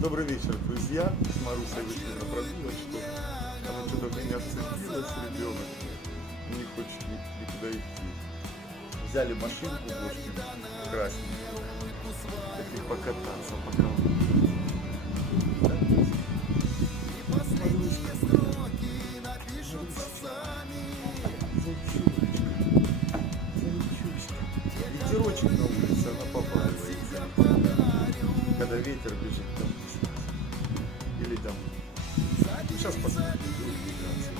Добрый вечер, друзья. С Марусей вышли на прогулочку. Она что-то в меня вцепилась, ребенок. Не хочет никуда идти. Взяли машинку Гошкину, красненькую. Хотим покататься, пока. Да? Марусечка моя. Марусечка. Зайчушечка. Зайчушечка. Ветерочек на улице, она побаивается. Когда ветер бежит, там или там. Ну, сейчас посмотрим, будет миграция.